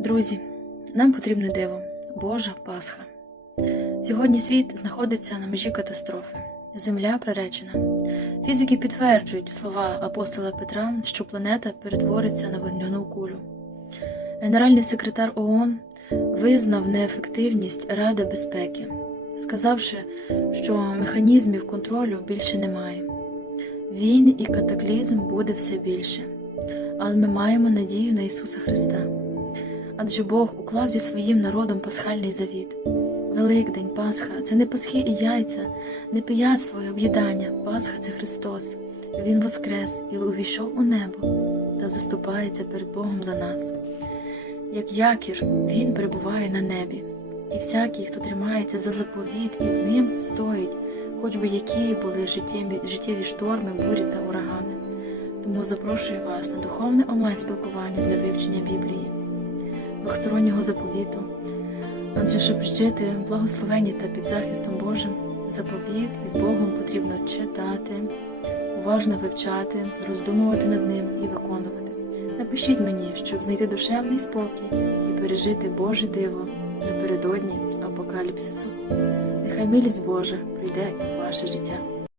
Друзі, нам потрібне диво Божа Пасха. Сьогодні світ знаходиться на межі катастрофи. Земля приречена. Фізики підтверджують слова апостола Петра, що планета перетвориться на вогняну кулю. Генеральний секретар ООН визнав неефективність Ради безпеки, сказавши, що механізмів контролю більше немає. Війн і катаклізм буде все більше, але ми маємо надію на Ісуса Христа. Адже Бог уклав зі своїм народом пасхальний завіт. Великдень, Пасха це не пасхи і яйця, не пияцтво і об'їдання. Пасха це Христос. Він воскрес і увійшов у небо та заступається перед Богом за нас. Як якір, Він перебуває на небі, і всякий, хто тримається за заповіт і з ним стоїть, хоч би які були життєві, життєві шторми, бурі та урагани. Тому запрошую вас на духовне онлайн спілкування для вивчення Біблії, двохстороннього заповіту. Адже щоб жити в благословенні та під захистом Божим, заповіт із Богом потрібно читати, уважно вивчати, роздумувати над ним і виконувати. Напишіть мені, щоб знайти душевний спокій і пережити Боже диво напередодні апокаліпсису. Нехай милість Божа прийде і в ваше життя.